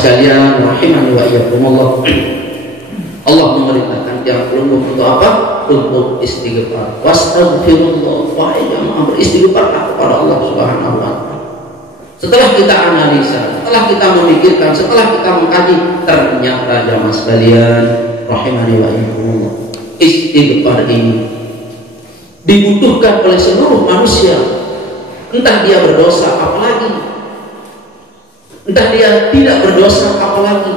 sekalian rahimani wa iyyakumullah, Allah memerintahkan tiang pelungguh untuk apa? Untuk istighfar. Wastaghfirullah, wahai jamaah, beristighfarlah kepada Allah Subhanahu wa taala. Setelah kita analisa, setelah kita memikirkan, setelah kita mengkaji, ternyata jamaah sekalian rahimani wa iyyakumullah, istighfar ini dibutuhkan oleh seluruh manusia. Entah dia berdosa apalagi, entah dia tidak berdosa apalagi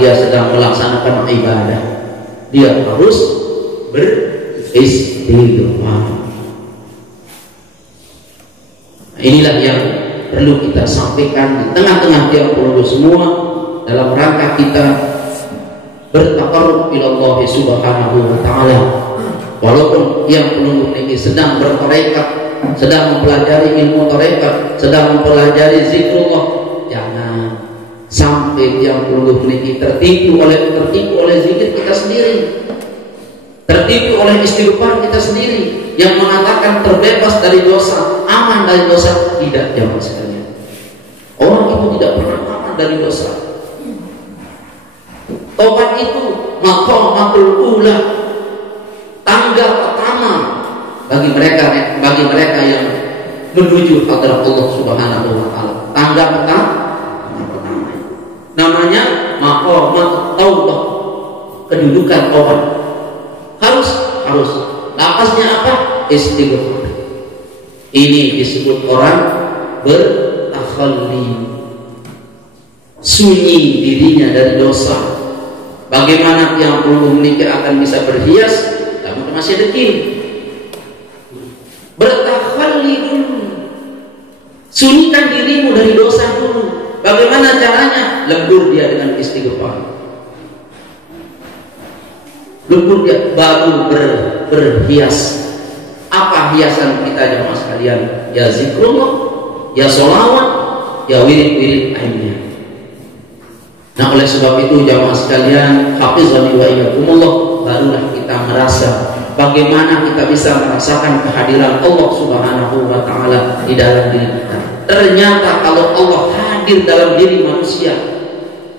dia sedang melaksanakan ibadah, dia harus beristighfar. Inilah yang perlu kita sampaikan di tengah-tengah tiang pelungguh semua, dalam rangka kita bertaqarrub ila Allah Subhanahu wa taala. Walaupun tiang pelungguh ini sedang bertarekat, sedang mempelajari ilmu tarekat, sedang mempelajari zikrullah, jangan sampai tiang pelungguh ini tertipu oleh zikir kita sendiri, tertipu oleh istighfar kita sendiri yang mengatakan terbebas dari dosa, aman dari dosa. Tidak, jamaah sekalian, orang itu tidak pernah aman dari dosa. Tobat itu maqamatul ula, tangga pertama bagi mereka yang menuju hadrat Allah Subhanahu wa taala. Tangga pertama namanya maqamat taubah, kedudukan tobat. Harus lapasnya apa? Istighfar. Ini disebut orang bertakhalli, sunyi dirinya dari dosa. Bagaimana yang belum menikah akan bisa berhias namun masih dekil? Bertakhalli dulu, sunyikan dirimu dari dosa dulu. Bagaimana caranya? Lembur dia dengan istighfar. Lembur dia baru berhias. Apa hiasan kita jemaah sekalian? Ya zikrullah, ya sholawat, ya wirid-wirid lainnya. Nah, oleh sebab itu jemaah sekalian, hafizani wa iyyakumullah, barulah kita merasa bagaimana kita bisa merasakan kehadiran Allah Subhanahu wa taala di dalam diri kita. Ternyata kalau Allah hadir dalam diri manusia,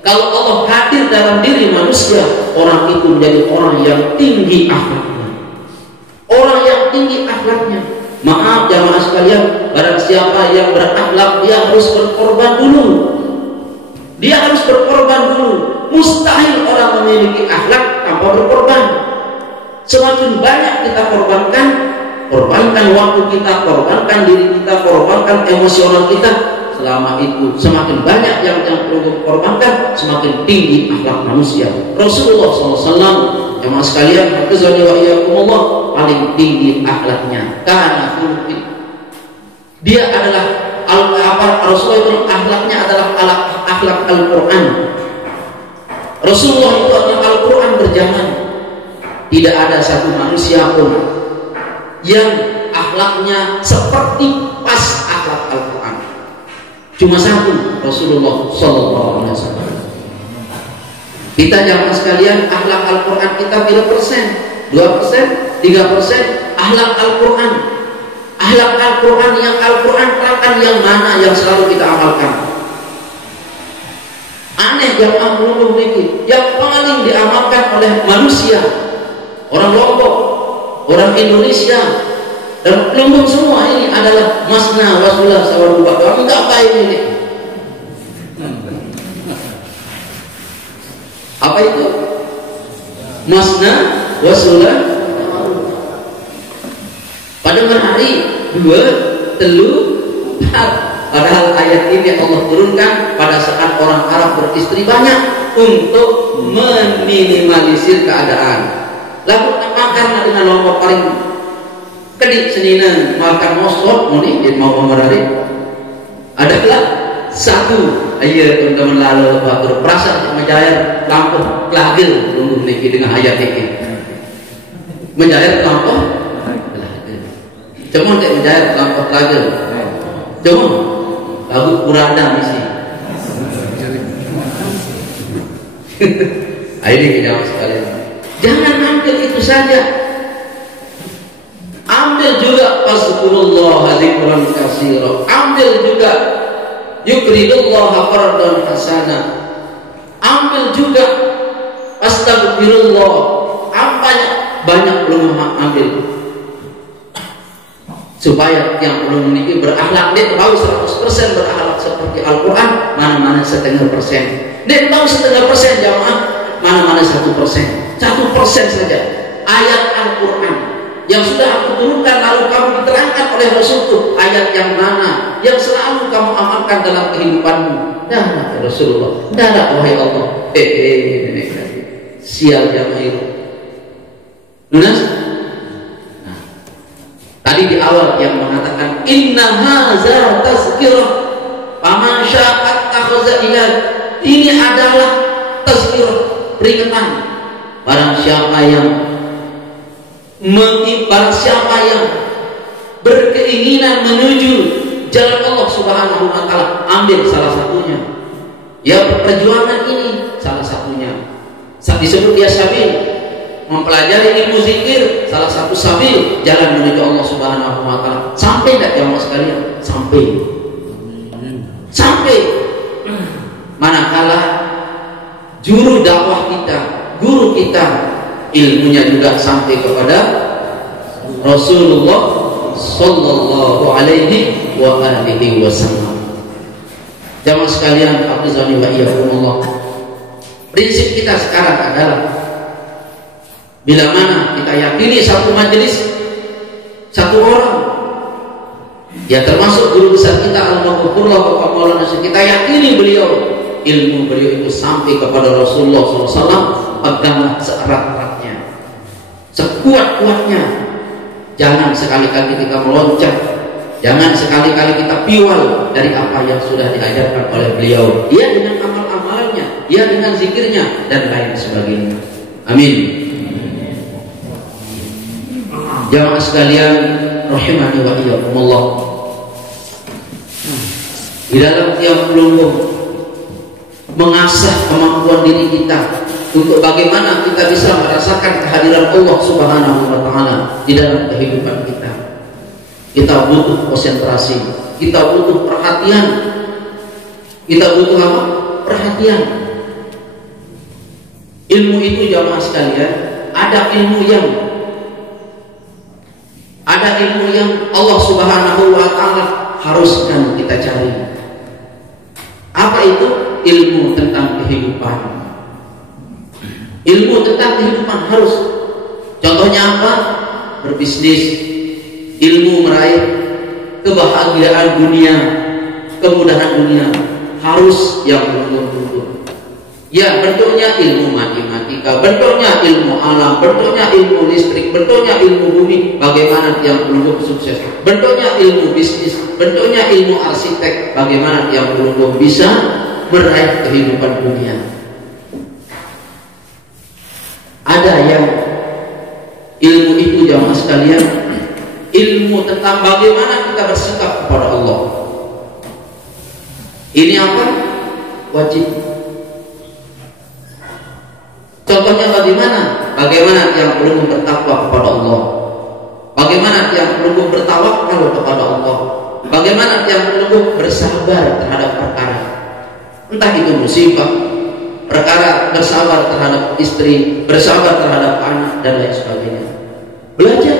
kalau Allah hadir dalam diri manusia, orang itu menjadi orang yang tinggi akhlaknya. Orang yang tinggi akhlaknya. Maaf jamaah sekalian, barang siapa yang berakhlak, dia harus berkorban dulu. Dia harus berkorban dulu. Mustahil orang memiliki akhlak tanpa berkorban. Semakin banyak kita korbankan waktu kita, korbankan diri kita, korbankan emosional kita, selama itu semakin banyak yang perlu korbankan, semakin tinggi akhlak manusia. Rasulullah SAW, jemaah sekalian, hafizani wa iyyakumullah, paling tinggi akhlaknya. Karena dia adalah Rasulullah itu akhlaknya adalah akhlak Al-Quran. Rasulullah itu adalah Al-Quran berjalan. Tidak ada satu manusia pun yang akhlaknya seperti pas akhlak Al-Quran. Cuma satu, Rasulullah SAW. Kita jamaah sekalian, akhlak Al-Quran kita 3%, 2%, 3% akhlak Al-Quran. Akhlak Al-Quran yang Al-Quran terangkan yang mana yang selalu kita amalkan. Aneh jamaah belum ini yang paling diamalkan oleh manusia, orang Lombok, orang Indonesia, dan pelungguh semua ini adalah masna wasulah sawarubah. Kamu tak baik ini. Apa itu? Masna wasulah. Pada hari 2, 3, 4. Padahal ayat ini Allah turunkan pada saat orang Arab beristri banyak untuk meminimalisir keadaan. Lalu makan dengan lombok paling kedik seninan makan mosok muni mau memerari. Adalah satu ayat teman-teman lalu waktu perasaan menjair lampu kelagil tunggu niki dengan ayat ini. Menjair lampu cuma kayak menjahit lampu kelagil. Cuma lagu kuranda misi. Ini kita sekalian. Jangan ambil itu saja. Ambil juga Fazkurullah dzikran katsira. Ambil juga Yuqridullaha qardan hasana. Ambil juga astagfirullah. Banyak belum ambil. Supaya yang belum memiliki berakhlak, dia tahu 100% berakhlak seperti Al-Quran, mana-mana setengah persen. Dia tahu setengah persen jamaah, mana-mana 1%. 1% saja ayat Al-Quran yang sudah aku turunkan lalu kamu diterangkan oleh Rasulku, ayat yang mana yang selalu kamu amalkan dalam kehidupanmu. Nah, Rasulullah, tidak wahai Allah. Sial jamaah itu. Lunas? Nah, tadi di awal yang mengatakan inna haza tazkirah faman syaa'a attakhadha ila, ini adalah tazkirah, peringatan. Barang siapa yang berkeinginan menuju jalan Allah Subhanahu wa taala, ambil salah satunya. Ya, perjuangan ini salah satunya. Disebut dia sabil, mempelajari ilmu zikir, salah satu sabil jalan menuju Allah Subhanahu wa taala. Sampai enggak jamaah sekalian? Sampai. Manakala juru dakwah kita, guru kita, ilmunya juga sampai kepada Rasulullah sallallahu alaihi wa alihi wasallam. Jamaah sekalian, hafizani wa iyyakumullah. Prinsip kita sekarang adalah bila mana kita yakini satu majelis, satu orang, ya termasuk guru besar kita Al-Maghfurullah Bapak Maulana Syekh, kita yakini beliau, ilmu beliau itu sampai kepada Rasulullah SAW, peganglah seerat-eratnya, sekuat-kuatnya. Jangan sekali-kali kita meloncat, jangan sekali-kali kita piwal dari apa yang sudah diajarkan oleh beliau. Dia dengan amal-amalannya, dia dengan zikirnya dan lain sebagainya. Amin. Jamaah sekalian rahimani wa iyyakumullah. Di dalam tiap pelungguh mengasah kemampuan diri kita untuk bagaimana kita bisa merasakan kehadiran Allah Subhanahu wa taala di dalam kehidupan kita. Kita butuh konsentrasi, kita butuh perhatian. Kita butuh apa? Perhatian. Ilmu itu jamaah sekalian, ada ilmu yang Allah Subhanahu wa taala haruskan kita cari. Apa itu? Ilmu tentang kehidupan. Ilmu tentang kehidupan harus. Contohnya apa? Berbisnis, ilmu meraih kebahagiaan dunia, kemudahan dunia, harus yang betul-betul. Ya, bentuknya ilmu matematika, bentuknya ilmu alam, bentuknya ilmu listrik, bentuknya ilmu bumi, bagaimana yang belum sukses, bentuknya ilmu bisnis, bentuknya ilmu arsitek, bagaimana yang belum bisa meraih kehidupan dunia. Ada yang ilmu itu jamaah sekalian, ilmu tentang bagaimana kita bersikap kepada Allah. Ini apa? Wajib. Contohnya bagaimana? Bagaimana yang belum bertakwa kepada Allah? Bagaimana yang belum bertawakal kepada Allah? Bagaimana yang belum bersabar terhadap perkara? Entah itu musibah, perkara bersabar terhadap istri, bersabar terhadap anak dan lain sebagainya. Belajar.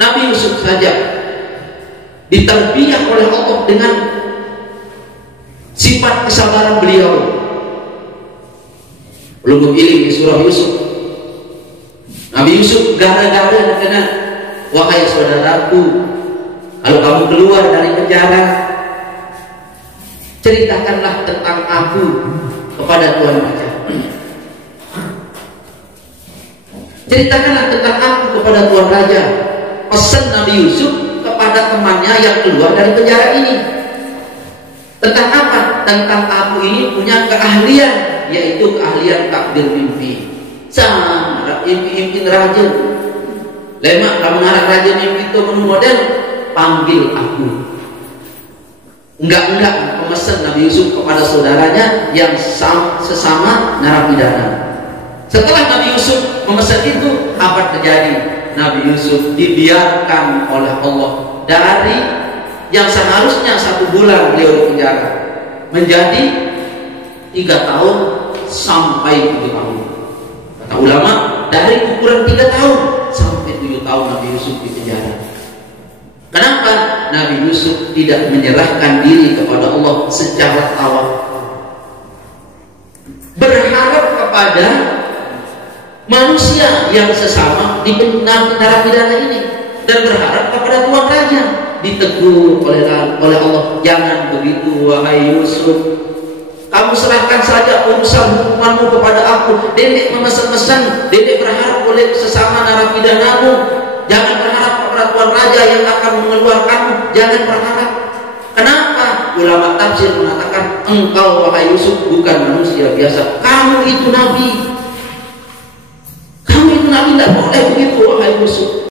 Nabi Yusuf saja ditarbiyah oleh Allah dengan sifat kesabaran beliau. Belum begini di surah Yusuf. Nabi Yusuf gara-gara dengan, wahai saudaraku, kalau kamu keluar dari penjara, ceritakanlah tentang aku kepada Tuan Raja. Ceritakanlah tentang aku kepada Tuan Raja. Pesan Nabi Yusuf kepada temannya yang keluar dari penjara ini. Tentang apa? Tentang aku ini punya keahlian, yaitu keahlian takdir mimpi. Sama impi raja. Lemak kamu narang raja mimpi itu menu model, panggil aku. Enggak memesan Nabi Yusuf kepada saudaranya yang sesama narapidana. Setelah Nabi Yusuf memesan itu, apa terjadi? Nabi Yusuf dibiarkan oleh Allah dari yang seharusnya 1 bulan beliau di penjara menjadi 3 tahun sampai 7 tahun. Kata ulama, dari ukuran 3 tahun sampai 7 tahun Nabi Yusuf di penjara. Kenapa? Nabi Yusuf tidak menyerahkan diri kepada Allah secara awal. Berharap kepada manusia yang sesama di narapidana ini, dan berharap kepada Tuhan Raja. Ditegur oleh Allah, jangan begitu wahai Yusuf, kamu serahkan saja urusan hukumanmu kepada aku. Dedek memesan-mesan, dedek berharap oleh sesama narapidanamu. Jangan berharap kepada Tuhan Raja yang akan mengeluarkanmu. Jangan berharap. Kenapa? Ulama tafsir mengatakan, engkau wahai Yusuf bukan manusia biasa, kamu itu nabi. Kamu itu nabi, tidak boleh begitu wahai Yusuf.